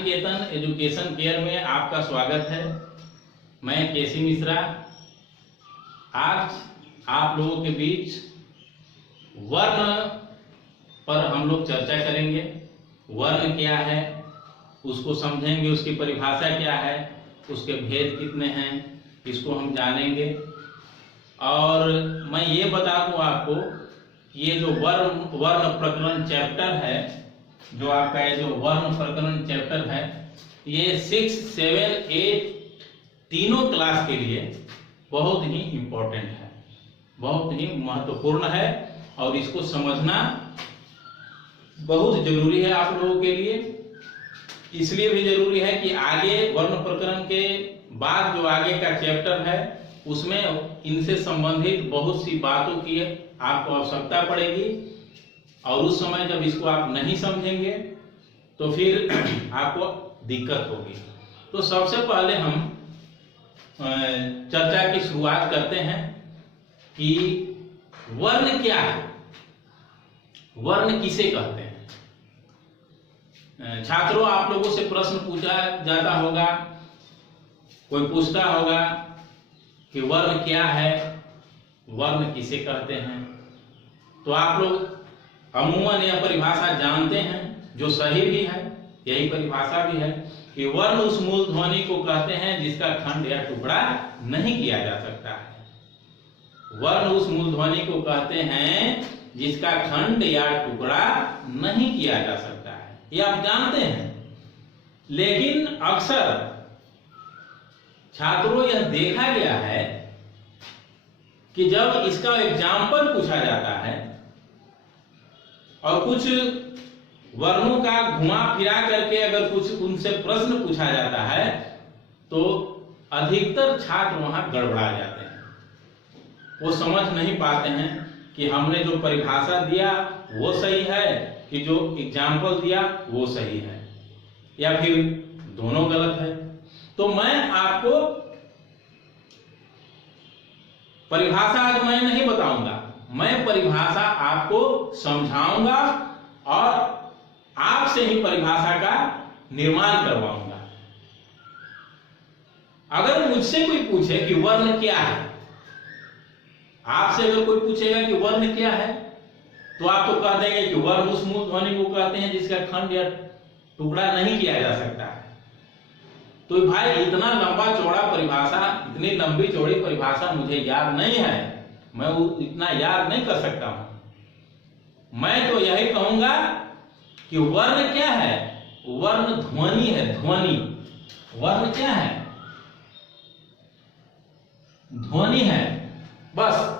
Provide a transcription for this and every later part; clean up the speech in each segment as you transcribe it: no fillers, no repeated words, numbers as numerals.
निकेतन education care में आपका स्वागत है। मैं केसी मिश्रा आज आप लोगों के बीच वर्ण पर हम लोग चर्चा करेंगे। वर्ण क्या है उसको समझेंगे, उसकी परिभाषा क्या है, उसके भेद कितने हैं इसको हम जानेंगे। और मैं ये बता दूं आपको ये जो वर्ण प्रकरण चैप्टर है, जो आपका ये जो वर्ण प्रकरण चैप्टर है, ये 6, 7, 8 तीनों क्लास के लिए बहुत ही इम्पोर्टेंट है, बहुत ही महत्वपूर्ण है और इसको समझना बहुत जरूरी है आप लोगों के लिए। इसलिए भी जरूरी है कि आगे वर्ण प्रकरण के बाद जो आगे का चैप्टर है उसमें इनसे संबंधित बहुत सी बातों की आपको आवश्यकता पड़ेगी और उस समय जब इसको आप नहीं समझेंगे तो फिर आपको दिक्कत होगी। तो सबसे पहले हम चर्चा की शुरुआत करते हैं कि वर्ण क्या है, वर्ण किसे कहते हैं। छात्रों, आप लोगों से प्रश्न पूछा जाता होगा, कोई पूछता होगा कि वर्ण क्या है, वर्ण किसे कहते हैं। तो आप लोग अमूमन यह परिभाषा जानते हैं, जो सही भी है, यही परिभाषा भी है कि वर्ण उस मूल ध्वनि को कहते हैं जिसका खंड या टुकड़ा नहीं किया जा सकता है। वर्ण उस मूल ध्वनि को कहते हैं जिसका खंड या टुकड़ा नहीं किया जा सकता है, ये आप जानते हैं। लेकिन अक्सर छात्रों यह देखा गया है कि जब इसका एग्जाम्पल पूछा जाता है और कुछ वर्णों का घुमा फिरा करके अगर कुछ उनसे प्रश्न पूछा जाता है तो अधिकतर छात्र वहां गड़बड़ा जाते हैं। वो समझ नहीं पाते हैं कि हमने जो परिभाषा दिया वो सही है कि जो एग्जाम्पल दिया वो सही है या फिर दोनों गलत है। तो मैं आपको परिभाषा आज मैं नहीं बताऊंगा, मैं परिभाषा आपको समझाऊंगा और आपसे ही परिभाषा का निर्माण करवाऊंगा। अगर मुझसे कोई पूछे कि वर्ण क्या है, आपसे अगर कोई पूछेगा कि वर्ण क्या है तो आप तो कह देंगे कि वर्ण उस मूल ध्वनि को कहते हैं जिसका खंड या टुकड़ा नहीं किया जा सकता है। तो भाई इतना लंबा चौड़ा परिभाषा, इतनी लंबी चौड़ी परिभाषा मुझे याद नहीं है, मैं इतना याद नहीं कर सकता हूं। मैं तो यही कहूंगा कि वर्ण क्या है, वर्ण ध्वनि है, ध्वनि। वर्ण क्या है, ध्वनि है, बस।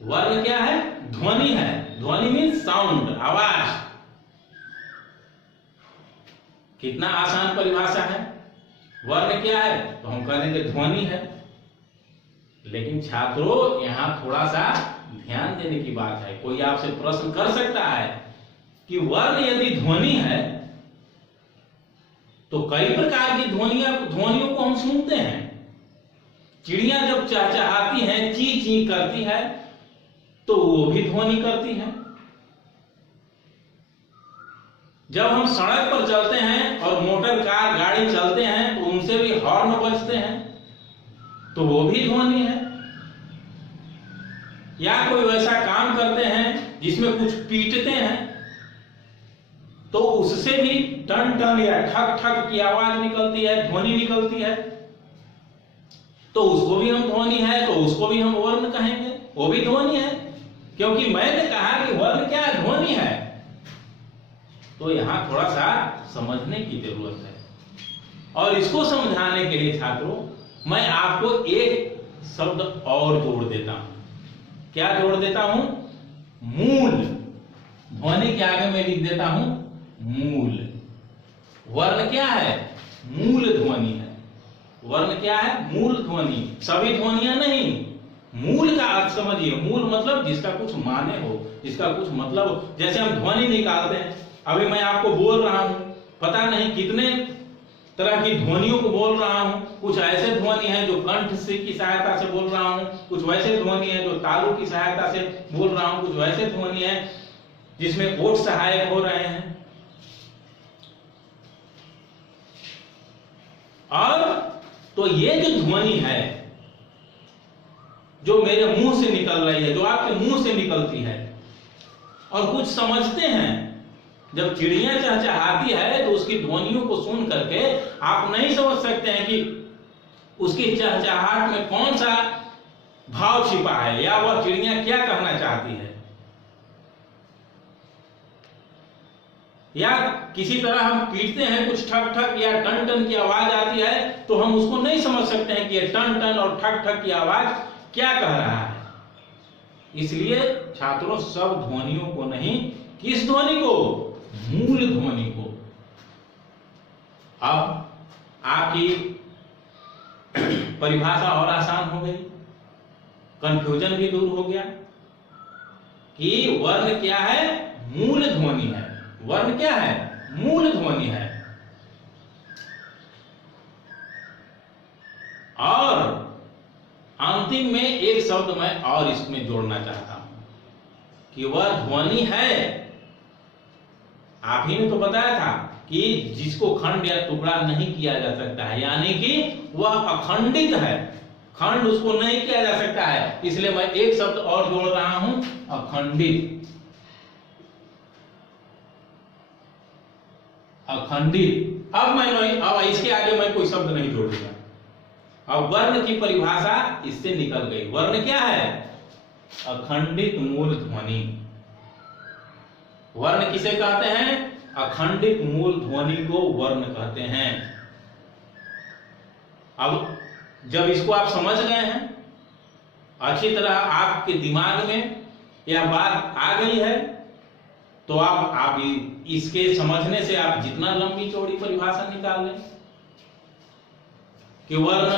वर्ण क्या है, ध्वनि है। ध्वनि मीन्स साउंड, आवाज। कितना आसान परिभाषा है। वर्ण क्या है तो हम कह देंगे ध्वनि है। लेकिन छात्रों यहां थोड़ा सा ध्यान देने की बात है। कोई आपसे प्रश्न कर सकता है कि वर्ण यदि ध्वनि है तो कई प्रकार की ध्वनियों को हम सुनते हैं। चिड़िया जब चहचहाती है, ची ची करती है तो वो भी ध्वनि करती है। जब हम सड़क पर चलते हैं और मोटर कार गाड़ी चलते हैं तो उनसे भी हॉर्न बजते हैं तो वो भी ध्वनि है। या कोई वैसा काम करते हैं जिसमें कुछ पीटते हैं तो उससे भी टन टन या ठक ठक की आवाज निकलती है, ध्वनि निकलती है। तो उसको भी हम ध्वनि है, तो उसको भी हम वर्ण कहेंगे, वो भी ध्वनि है। क्योंकि मैंने कहा कि वर्ण क्या है, ध्वनि है। तो यहां थोड़ा सा समझने की जरूरत है और इसको समझाने के लिए छात्रों मैं आपको एक शब्द और जोड़ देता हूं। क्या जोड़ देता हूं, मूल। ध्वनि के आगे मैं लिख देता हूं मूल। वर्ण क्या है, मूल ध्वनि है। वर्ण क्या है, मूल ध्वनि। सभी ध्वनियां नहीं, मूल का अर्थ समझिए। मूल मतलब जिसका कुछ माने हो, जिसका कुछ मतलब हो। जैसे हम ध्वनि निकालते हैं, अभी मैं आपको बोल रहा हूं, पता नहीं कितने तरह की ध्वनियों को बोल रहा हूं। कुछ ऐसे ध्वनि है जो कंठ से की सहायता से बोल रहा हूं, कुछ वैसे ध्वनि है जो तालु की सहायता से बोल रहा हूं, कुछ वैसे ध्वनि है जिसमें ओठ सहायक हो रहे हैं। और तो ये जो ध्वनि है जो मेरे मुंह से निकल रही है, जो आपके मुंह से निकलती है, और कुछ समझते हैं, जब चिड़िया चहचहाती है तो उसकी ध्वनियों को सुन करके आप नहीं समझ सकते हैं कि उसकी चहचहाहट में कौन सा भाव छिपा है या वह चिड़िया क्या कहना चाहती है। या किसी तरह हम पीटते हैं, कुछ ठक ठक या टन टन की आवाज आती है तो हम उसको नहीं समझ सकते हैं कि ये टन टन और ठक ठक की आवाज क्या कह रहा है। इसलिए छात्रों सब ध्वनियों को नहीं, किस ध्वनि को? मूल ध्वनि को। अब आपकी परिभाषा और आसान हो गई, कंफ्यूजन भी दूर हो गया कि वर्ण क्या है? मूल ध्वनि है। वर्ण क्या है? मूल ध्वनि है। और अंतिम में एक शब्द मैं और इसमें जोड़ना चाहता हूं कि वह ध्वनि है। आप ही ने तो बताया था कि जिसको खंड या टुकड़ा नहीं किया जा सकता है, यानी कि वह अखंडित है, खंड उसको नहीं किया जा सकता है। इसलिए मैं एक शब्द और जोड़ रहा हूं, अखंडित। अखंडित। अब इसके आगे मैं कोई शब्द नहीं जोड़ूंगा। अब वर्ण की परिभाषा इससे निकल गई। वर्ण क्या है? अखंडित मूल ध्वनि। वर्ण किसे कहते हैं? अखंडित मूल ध्वनि को वर्ण कहते हैं। अब जब इसको आप समझ गए हैं, अच्छी तरह आपके दिमाग में यह बात आ गई है, तो आप इसके समझने से आप जितना लंबी चौड़ी परिभाषा निकाल लें कि वर्ण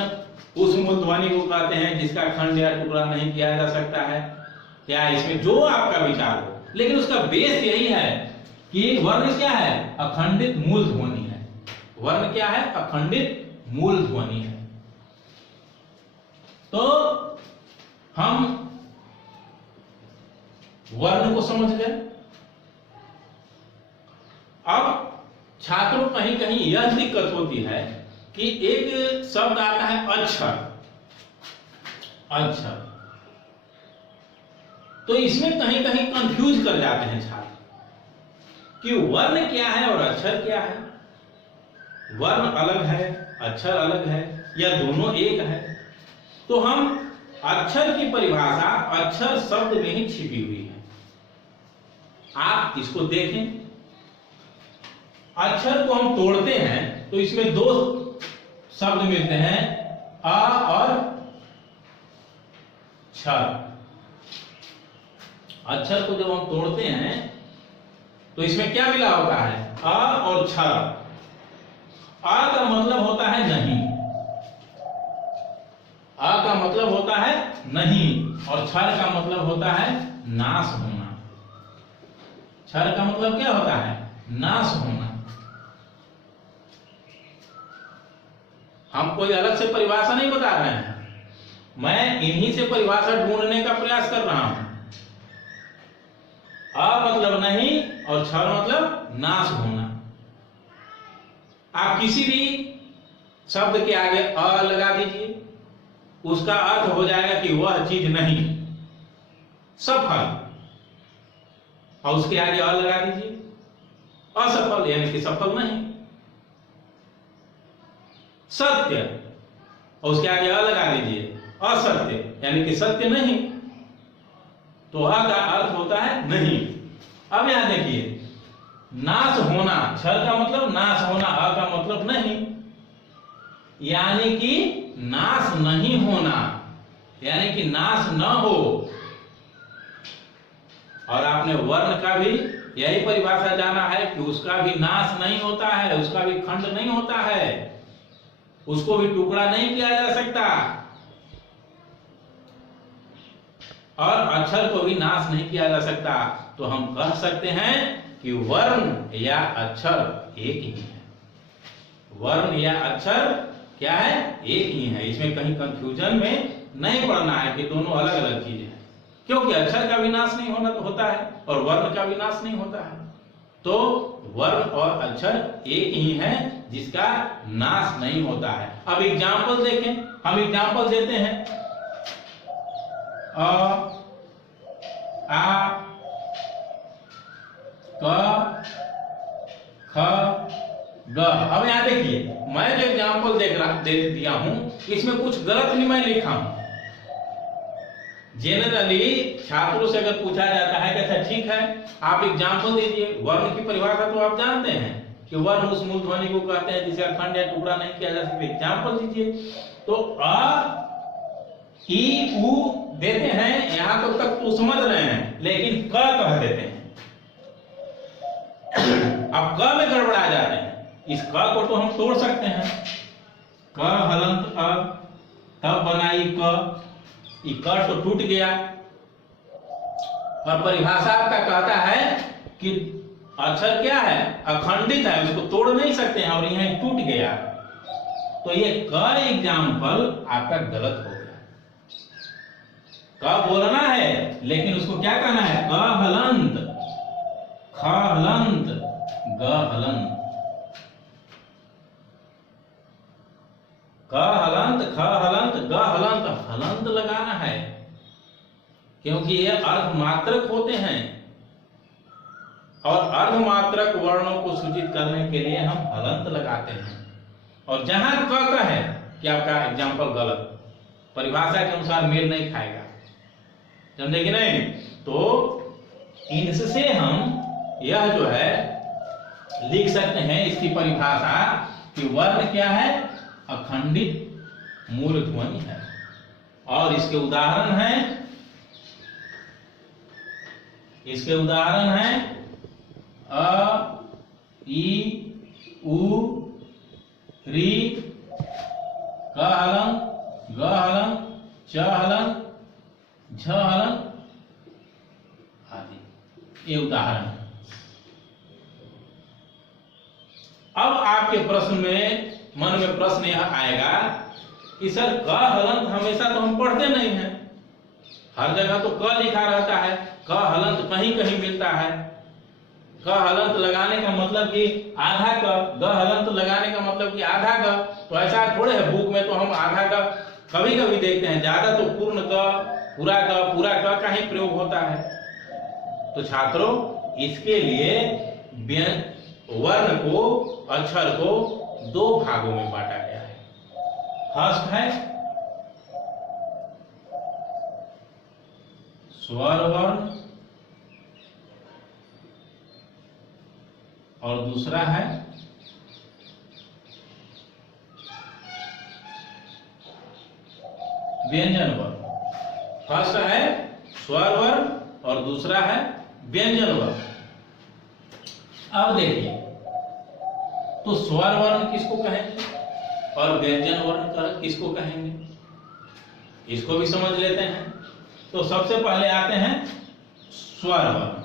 उस मूल ध्वनि को कहते हैं जिसका खंड या टुकड़ा नहीं किया जा सकता है, या इसमें जो आपका विचार हो, लेकिन उसका बेस यही है कि वर्ण क्या है? अखंडित मूल ध्वनि है। वर्ण क्या है? अखंडित मूल ध्वनि है। तो हम वर्ण को समझ गए। अब छात्रों कहीं कहीं यह दिक्कत होती है कि एक शब्द आता है अक्षर। अक्षर तो इसमें कहीं कहीं कंफ्यूज कर जाते हैं छात्र कि वर्ण क्या है और अक्षर क्या है। वर्ण अलग है, अक्षर अलग है, या दोनों एक है। तो हम अक्षर की परिभाषा अक्षर शब्द में ही छिपी हुई है। आप इसको देखें, अक्षर को हम तोड़ते हैं तो इसमें दो शब्द मिलते हैं, अ और क्षर। अक्षर को जब हम तोड़ते हैं तो इसमें क्या मिला होता है? अ और क्षर। अ का मतलब होता है नहीं, अ का मतलब होता है नहीं, और क्षर का मतलब होता है नाश होना। क्षर का मतलब क्या होता है? नाश होना। हम कोई अलग से परिभाषा नहीं बता रहे हैं, मैं इन्हीं से परिभाषा ढूंढने का प्रयास कर रहा हूं। अ मतलब नहीं और क्षर मतलब नाश होना। आप किसी भी शब्द के आगे अ लगा दीजिए, उसका अर्थ हो जाएगा कि वह चीज नहीं, सफल। और उसके आगे अ लगा दीजिए, असफल, यानी कि सफल नहीं। सत्य, और उसके आगे अ लगा दीजिए, असत्य, यानी कि सत्य नहीं। तो अ का अर्थ होता है नहीं। अब यहां देखिए, नाश होना, क्षर का मतलब नाश होना, अ का मतलब नहीं, यानी कि नाश नहीं होना, यानी कि नाश न हो। और आपने वर्ण का भी यही परिभाषा जाना है कि उसका भी नाश नहीं होता है, उसका भी खंड नहीं होता है, उसको भी टुकड़ा नहीं किया जा सकता, और अक्षर को भी नाश नहीं किया जा सकता। तो हम कह सकते हैं कि वर्ण या अक्षर एक ही है। वर्ण या अक्षर क्या है? एक ही है। इसमें कहीं कंफ्यूजन में नहीं पड़ना है कि दोनों अलग अलग चीजें हैं, क्योंकि अक्षर का भी नाश नहीं होता है और वर्ण का भी नाश नहीं होता है। तो वर्ण और अक्षर एक ही है। जिसका नाश नहीं होता है। अब एग्जाम्पल देखें, हम एग्जाम्पल देते हैं अ, आ, क, ख, ग। अब यहां देखिए, मैं जो एग्जाम्पल दे दिया हूं इसमें कुछ गलत नहीं मैं लिखा हूं। जनरली छात्रों से अगर पूछा जाता है कि अच्छा ठीक है आप एग्जाम्पल दीजिए, वर्ण की परिभाषा तो आप जानते हैं कि वर्ण उस मूल ध्वनि को कहते हैं जिसका खंड या टुकड़ा नहीं किया जा सकता। एग्जाम्पल दीजिए, तो अ, ई, उ देते हैं, यहां तक तो समझ रहे हैं, लेकिन क कह देते हैं। अब क में गड़बड़ा जाते हैं। इस क को तो हम तोड़ सकते हैं, क हलंत अ, तब बनाई क, क तो टूट गया। और परिभाषा आपका कहता है कि अक्षर क्या है, अखंडित है, उसको तोड़ नहीं सकते हैं, और यहां टूट गया, तो ये क एग्जाम्पल आपका गलत हो गया। क बोलना है लेकिन उसको क्या कहना है, क हलंत, ख हलंत, ग हलंत, क हलंत, ख हलंत, ग हलंत। हलंत लगाना है क्योंकि ये अर्धमात्रक होते हैं, और अर्धमात्रक वर्णों को सूचित करने के लिए हम हलंत लगाते हैं। और जहां क का है कि आपका एग्जाम्पल गलत, परिभाषा के अनुसार मेल नहीं खाएगा, समझे कि नहीं? तो इनसे हम यह जो है लिख सकते हैं इसकी परिभाषा कि वर्ण क्या है, अखंडित मूल ध्वनि है। और इसके उदाहरण हैं, इसके उदाहरण हैं अ, ई, उ, री, क हलंत, ग हलंत, च हलंत, झ हलंत आदि, ये उदाहरण है। अब आपके प्रश्न में, मन में प्रश्न यह आएगा कि सर क हलंत हमेशा तो हम पढ़ते नहीं हैं, हर जगह तो क लिखा रहता है, क हलंत कहीं कहीं मिलता है। क हलंत लगाने का मतलब कि आधा क, ग हलंत लगाने का मतलब कि आधा क, तो ऐसा थोड़े है, बुक में तो हम आधा क कभी कभी देखते हैं, ज्यादा तो पूर्ण क, पूरा क का ही प्रयोग होता है। तो छात्रों, इसके लिए वर्ण को, अक्षर को दो भागों में बांटा गया है। फर्स्ट है स्वर वर्ण, और दूसरा है व्यंजन वर्ण। फर्स्ट है स्वर वर्ण और दूसरा है व्यंजन वर्ण। अब देखिए, तो स्वर वर्ण किसको कहेंगे और व्यंजन वर्ण किसको कहेंगे, इसको भी समझ लेते हैं। तो सबसे पहले आते हैं स्वर वर्ण।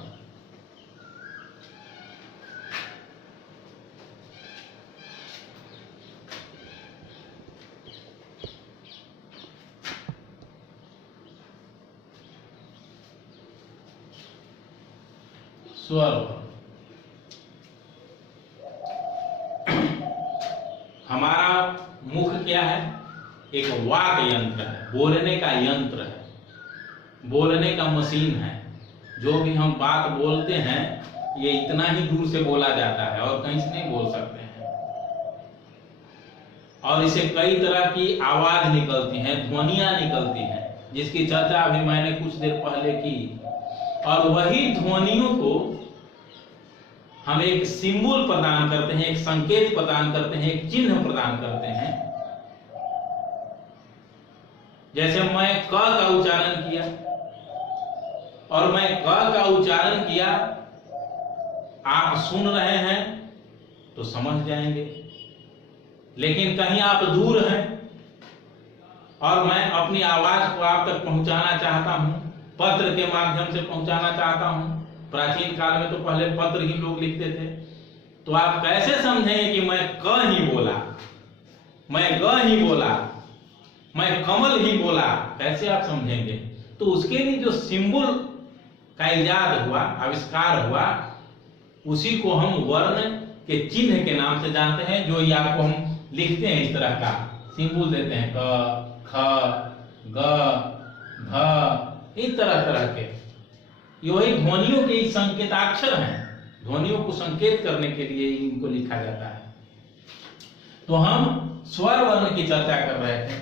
स्वर वर्ण हमारा मुख क्या है, एक वाक यंत्र है, बोलने का यंत्र है, बोलने का मशीन है। जो भी हम बात बोलते हैं ये इतना ही दूर से बोला जाता है और कहीं से नहीं बोल सकते हैं। और इसे कई तरह की आवाज निकलती हैं, ध्वनियां निकलती हैं, जिसकी चर्चा अभी मैंने कुछ देर पहले की। और वही ध्वनियों को हम एक सिंबल प्रदान करते हैं, एक संकेत प्रदान करते हैं, एक चिन्ह प्रदान करते हैं। जैसे मैं क का उच्चारण किया और मैं क का उच्चारण किया, आप सुन रहे हैं तो समझ जाएंगे। लेकिन कहीं आप दूर हैं और मैं अपनी आवाज को आप तक पहुंचाना चाहता हूं, पत्र के माध्यम से पहुंचाना चाहता हूं। प्राचीन काल में तो पहले पत्र ही लोग लिखते थे, तो आप कैसे समझेंगे कि मैं क ही बोला, मैं ग ही बोला, मैं कमल ही बोला, कैसे आप समझेंगे? तो उसके लिए जो सिंबल का इजाद हुआ, आविष्कार हुआ, उसी को हम वर्ण के चिन्ह के नाम से जानते हैं, जो या को हम लिखते हैं इस तरह का सिंबल देते हैं, क, ख, ग, घ, इस तरह तरह के। ये वही ध्वनियों के संकेताक्षर हैं, ध्वनियों को संकेत करने के लिए इनको लिखा जाता है। तो हम स्वर वर्ण की चर्चा कर रहे थे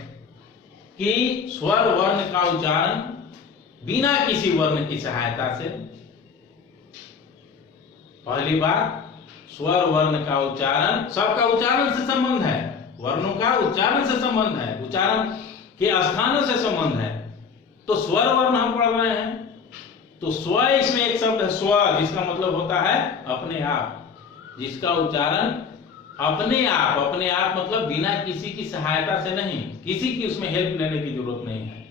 कि स्वर वर्ण का उच्चारण बिना किसी वर्ण की सहायता से, पहली बात स्वर वर्ण का उच्चारण, सबका उच्चारण से संबंध है, वर्णों का उच्चारण से संबंध है, उच्चारण के स्थानों से संबंध है। तो स्वर वर्ण हम पढ़ रहे हैं, तो स्व इसमें एक शब्द है स्व, जिसका मतलब होता है अपने आप, जिसका उच्चारण अपने आप मतलब बिना किसी की सहायता से नहीं, किसी की उसमें हेल्प लेने की जरूरत नहीं है,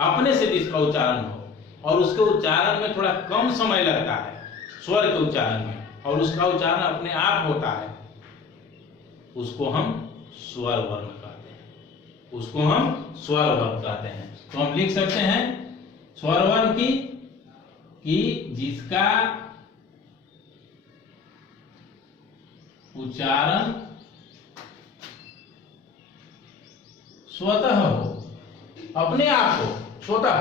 अपने से जिसका उच्चारण हो, और उसके उच्चारण में थोड़ा कम समय लगता है स्वर के उच्चारण में, और उसका उच्चारण अपने आप होता है, उसको हम स्वर वर्ण कहते हैं, उसको हम स्वर वर्ण कहते हैं। तो हम लिख सकते हैं स्वर वर्ण की कि जिसका उच्चारण स्वतः हो, अपने आप हो, स्वतः,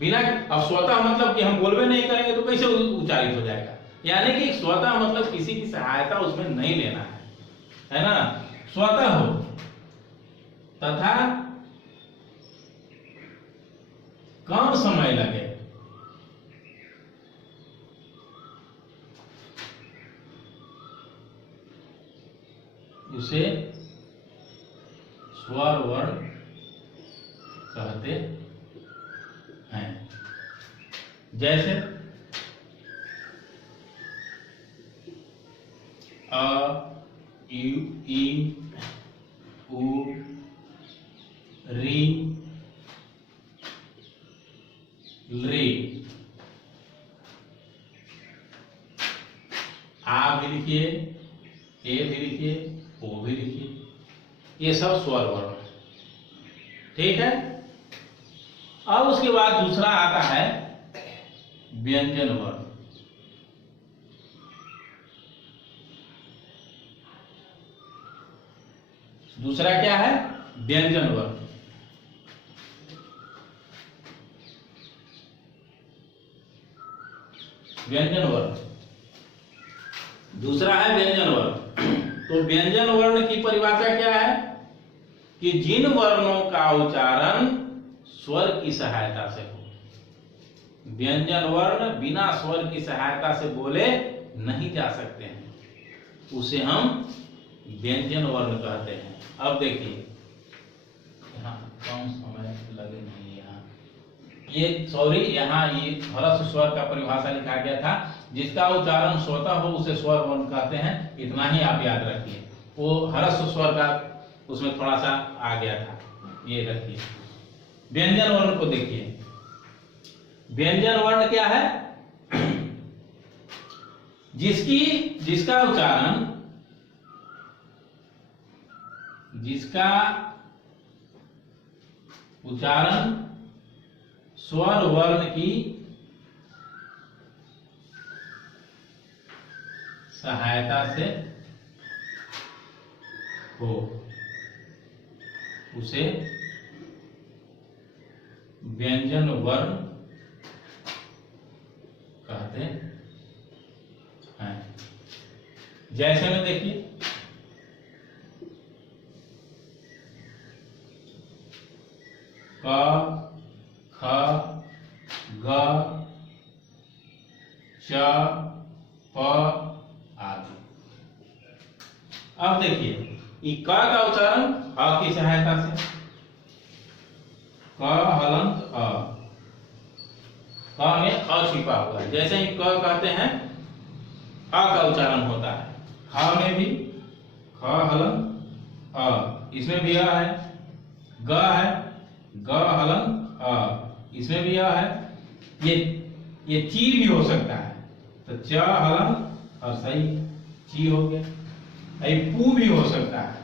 बिना, अब स्वतः मतलब कि हम बोलबे नहीं करेंगे तो कैसे उच्चारित हो जाएगा, यानी कि स्वतः मतलब किसी की सहायता उसमें नहीं लेना है ना, स्वतः हो तथा कम समय लगे, उसे स्वर वर्ण कहते हैं। जैसे अ, ई, उ, री, ली, आ भी लिखिए, ए भी लिखिए, ओ भी लिखिए, ये सब स्वर वर्ण है, ठीक है। अब उसके बाद दूसरा आता है व्यंजन वर्ण। दूसरा क्या है? व्यंजन वर्ण। व्यंजन वर्ण दूसरा है व्यंजन वर्ण। तो व्यंजन वर्ण की परिभाषा क्या है कि जिन वर्णों का उच्चारण स्वर की सहायता से हो। व्यंजन वर्ण बिना स्वर की सहायता से बोले नहीं जा सकते हैं, उसे हम व्यंजन वर्ण कहते हैं। अब देखिए यहाँ कम समय लगे नहीं, यहाँ ये सॉरी यहाँ ये ह्रस्व स्वर का परिभाषा लिखा गया था, जिसका उच्चारण स्वतः हो उसे स्वर वर्ण कहते हैं। इतना ही आप याद रखिए, वो ह्रस्व स्वर का उसमें थोड़ा सा आ गया था, ये रखिए। व्यंजन वर्ण को देखिए, व्यंजन वर्ण क्या है? जिसका उच्चारण स्वर वर्ण की सहायता से हो, उसे व्यंजन वर्ण कहते हैं। जैसे में देखिए क, ख, ग, च, प आदि। अब देखिए ई क का उच्चारण अ की सहायता से, क हलंत अ, क में अ छिपा हुआ है। जैसे ही क कहते हैं अ का उच्चारण होता है। ख में भी ख हलंत अ, इसमें भी अ है। ग है ग हलंत अ, इसमें भी अ है। ये ची भी हो सकता है, तो च हलंत और सही ची हो गया। पू भी हो सकता है,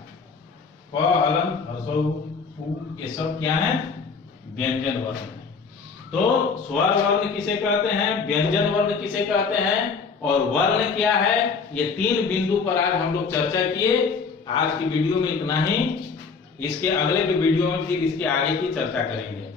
प हलंत और सौ पू। ये सब क्या है? व्यंजन वर्ण है। तो स्वर वर्ण किसे कहते हैं, व्यंजन वर्ण किसे कहते हैं? और वर्ण क्या है, ये 3 बिंदु पर आज हम लोग चर्चा किए। आज की वीडियो में इतना ही, इसके अगले वीडियो में फिर इसके आगे की चर्चा करेंगे।